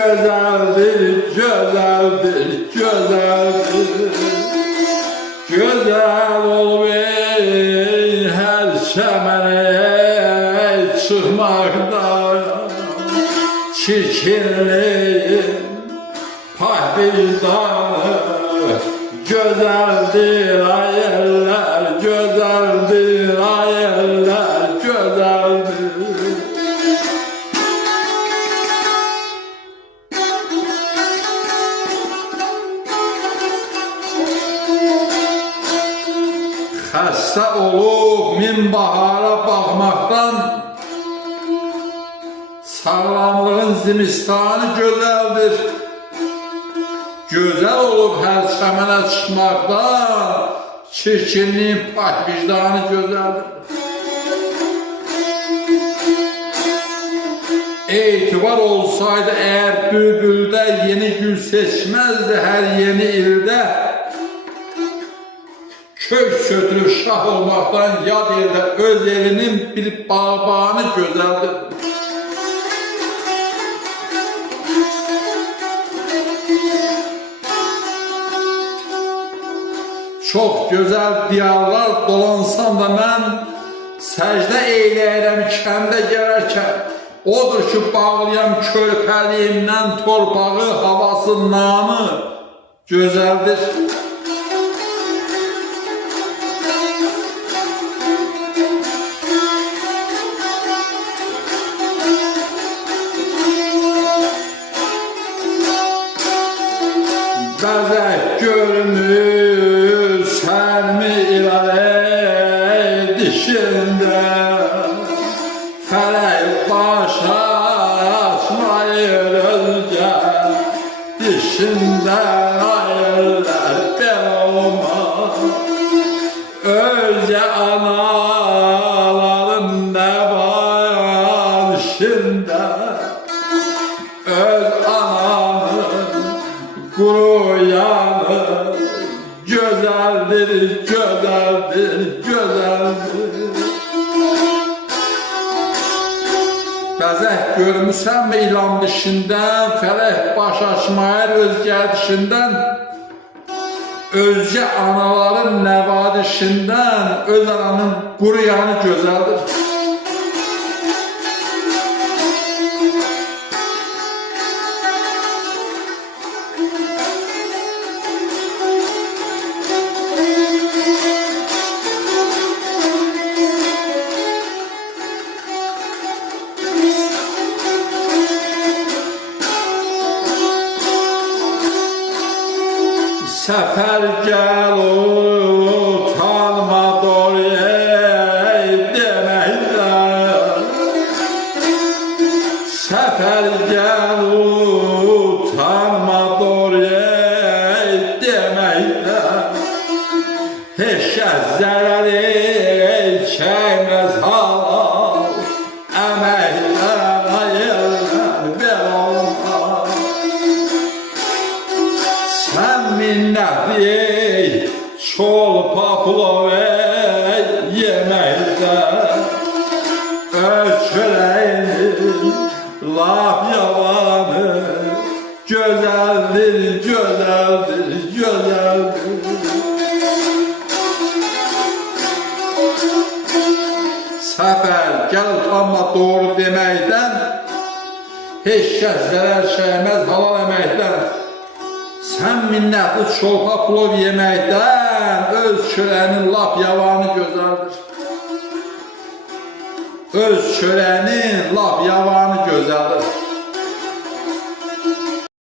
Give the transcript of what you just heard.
Güzeldir, güzeldir, güzeldir. Güzel ol ey her çemene çıkmakta. Çirkinliğin pahvizanı. Güzeldir ayeller, güzeldir ayeller, güzeldir. Xəstə olub min bahara baxmaqdan, sağlamlığın zimistanı gözəldir. Gözəl olub hər çəmənə çıxmaqdan, çirkinliyin pak vicdanı gözəldir. Etibar olsaydı eğer bülbüldə yeni gül seçmezdi her yeni ildə. Kök sötürüb şah olmaktan yad yerdə öz elinin bir bağbanı gözəldir. Çox gözəl diyarlar dolansam da mən səcdə eyləyirəm kəndə gələrkən. Odur ki bağlayan körpəliyimdən torpağı, havası, namı gözəldir. Bəzək görmüş sərmi ilərək dişində, fələk başa açmayır özgə dişində. Ayırlar belə olmaz, özgə anaların nə var işində. Öz ananın quru yanı güzeldir, güzeldir, güzeldir. Bəzək görmüsən mi ilan dişindən, fələk baş açmayır özgə dişindən. Özgə anaların nəvadişindən, öz ananın quru yanı gözəldir. Səfər gəl utanma doryey deməkdən. Səfər gəl utanma doryey deməkdən. Heç kəs zərəri çəkməz halal əməkdən. Ayırlar belə olmaz. Sən minnətli çol papulov yeməkdən. Öz çörəyinin lap yavanı gözəldir, gözəldir, gözəldir. Səfər gəl utanma doğru deməkdən, heç kəs zərər çəkməz halal əməkdən. Sən minnətli çolpa plov yeməkdən, öz çörənin lap yavanı gözəldir. Öz çörənin lap yavanı gözəldir.